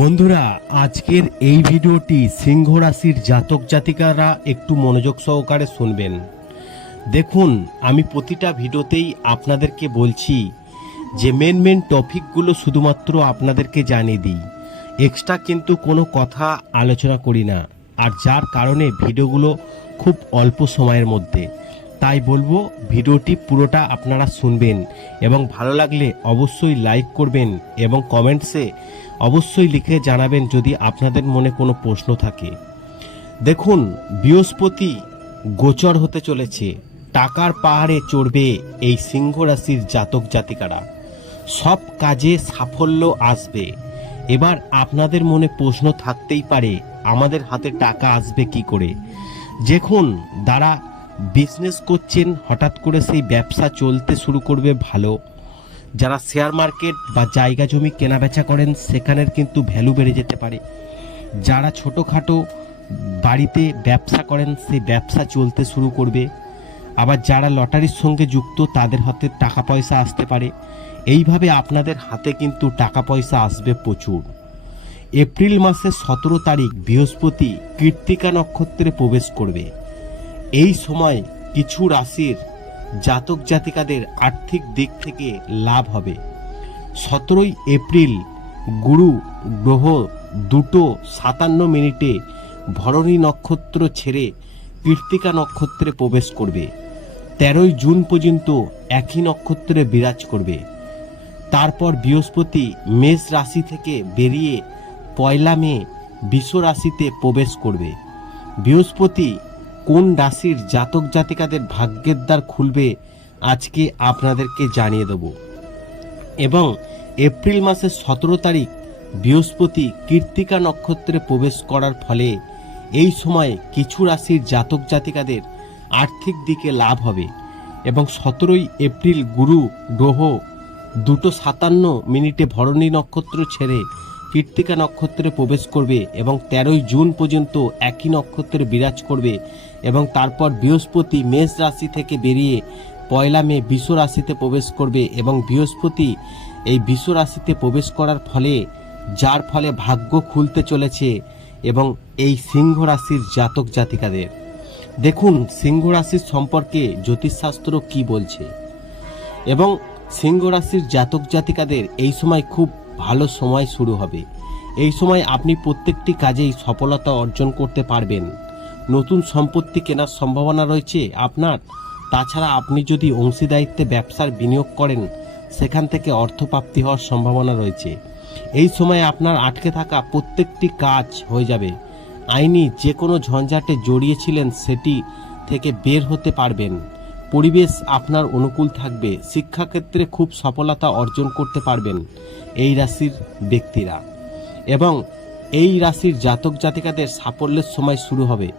বন্ধুরা, আজকের এই ভিডিওটি সিংহ রাশির জাতক জাতিকারা একটু মনোযোগ সহকারে শুনবেন। দেখুন, আমি প্রতিটা ভিডিওতেই আপনাদেরকে বলছি যে মেন মেন টপিকগুলো শুধুমাত্র আপনাদেরকে জানিয়ে দিই। এক্সট্রা কিন্তু কোনো কথা আলোচনা করি না। আর যার কারণে ভিডিওগুলো খুব অল্প সময়ের মধ্যে। তাই বলব ভিডিওটি পুরোটা আপনারা শুনবেন এবং ভালো লাগলে অবশ্যই লাইক করবেন এবং কমেন্টসে অবশ্যই লিখে জানাবেন যদি আপনাদের মনে কোনো প্রশ্ন থাকে। দেখুন, বৃহস্পতি গোচর হতে চলেছে। টাকার পাহাড়ে চড়বে এই সিংহ রাশির জাতক জাতিকারা। সব কাজে সাফল্য আসবে। এবার আপনাদের মনে প্রশ্ন থাকতেই পারে, আমাদের হাতে টাকা আসবে কি করে? দেখুন যারা বিজনেস করছেন, হঠাৎ করে সেই ব্যবসা চলতে শুরু করবে ভালো। যারা শেয়ার মার্কেট বা জায়গা জমি কেনাবেচা করেন, সেখানের কিন্তু ভ্যালু বেড়ে যেতে পারে। যারা ছোটোখাটো বাড়িতে ব্যবসা করেন, সেই ব্যবসা চলতে শুরু করবে। আবার যারা লটারির সঙ্গে যুক্ত, তাদের হাতে টাকা পয়সা আসতে পারে। এইভাবে আপনাদের হাতে কিন্তু টাকা পয়সা আসবে প্রচুর। এপ্রিল মাসের সতেরো তারিখ বৃহস্পতি কৃত্তিকা নক্ষত্রে প্রবেশ করবে। এই সময় কিছু রাশির জাতক জাতিকাদের আর্থিক দিক থেকে লাভ হবে। সতেরোই এপ্রিল গুরু গ্রহ দুটো সাতান্ন মিনিটে ভরণী নক্ষত্র ছেড়ে কীর্তিকা নক্ষত্রে প্রবেশ করবে। তেরোই জুন পর্যন্ত একই নক্ষত্রে বিরাজ করবে। তারপর বৃহস্পতি মেষ রাশি থেকে বেরিয়ে পয়লা মে বিশ্ব রাশিতে প্রবেশ করবে। বৃহস্পতি কোন রাশির জাতক জাতিকাদের ভাগ্যের দ্বার খুলবে আজকে আপনাদেরকে জানিয়ে দেব। এবং এপ্রিল মাসের সতেরো তারিখ বৃহস্পতি কীর্তিকা নক্ষত্রে প্রবেশ করার ফলে এই সময় কিছু রাশির জাতক জাতিকাদের আর্থিক দিকে লাভ হবে এবং সতেরোই এপ্রিল গুরু, গ্রহ দুটো সাতান্ন মিনিটে ভরণী নক্ষত্র ছেড়ে কৃত্তিকা নক্ষত্রে প্রবেশ করবে এবং তেরোই জুন পর্যন্ত একই নক্ষত্রে বিরাজ করবে এবং তারপর বৃহস্পতি মেষ রাশি থেকে বেরিয়ে পয়লা মে বিশ্ব রাশিতে প্রবেশ করবে এবং বৃহস্পতি এই বিশ্ব রাশিতে প্রবেশ করার ফলে, যার ফলে ভাগ্য খুলতে চলেছে এবং এই সিংহ রাশির জাতক জাতিকাদের। দেখুন, সিংহ রাশির সম্পর্কে জ্যোতিষশাস্ত্র কি বলছে? এবং সিংহ রাশির জাতক জাতিকাদের এই সময় খুব ভালো সময় শুরু হবে। এই সময় আপনি প্রত্যেকটি কাজেই সফলতা অর্জন করতে পারবেন। নতুন সম্পত্তি কেনার সম্ভাবনা রয়েছে আপনার। তাছাড়া আপনি যদি অংশীদারিত্বে ব্যবসার বিনিয়োগ করেন, সেখান থেকে অর্থপ্রাপ্তি হওয়ার সম্ভাবনা রয়েছে। এই সময় আপনার আটকে থাকা প্রত্যেকটি কাজ হয়ে যাবে। আইনি যে কোনো ঝঞ্ঝাটে জড়িয়েছিলেন সেটি থেকে বের হতে পারবেন। পরিবেশ আপনার অনুকূল থাকবে, শিক্ষাক্ষেত্রে খুব সফলতা অর্জন করতে পারবেন এই রাশির ব্যক্তিরা। এবং এই রাশির জাতক জাতিকাদের সাফল্যের সময় শুরু হবে।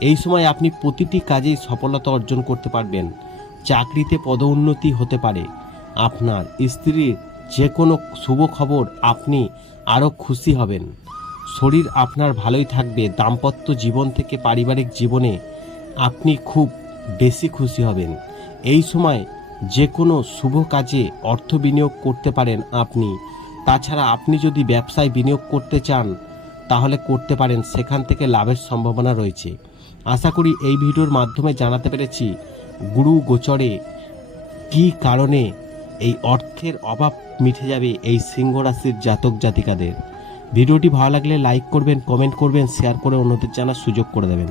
এই সময় আপনি প্রতিটি কাজেই সফলতা অর্জন করতে পারবেন। চাকরিতে পদোন্নতি হতে পারে। আপনার স্ত্রীর যে কোনো শুভ খবর আপনি আরও খুশি হবেন। শরীর আপনার ভালোই থাকবে। দাম্পত্য জীবন থেকে পারিবারিক জীবনে আপনি খুব বেশি খুশি হবেন। এই সময় যে কোনো শুভ কাজে অর্থ বিনিয়োগ করতে পারেন আপনি। তাছাড়া আপনি যদি ব্যবসায় বিনিয়োগ করতে চান, তাহলে করতে পারেন, সেখান থেকে লাভের সম্ভাবনা রয়েছে। আশা করি এই ভিডিওর মাধ্যমে জানাতে পেরেছি, গুরু গোচরে কি কারণে এই অর্থের অভাব মিটে যাবে এই সিংহ রাশির জাতক জাতিকাদের। ভিডিওটি ভালো লাগলে লাইক করবেন, কমেন্ট করবেন, শেয়ার করে অন্যদের জানার সুযোগ করে দেবেন।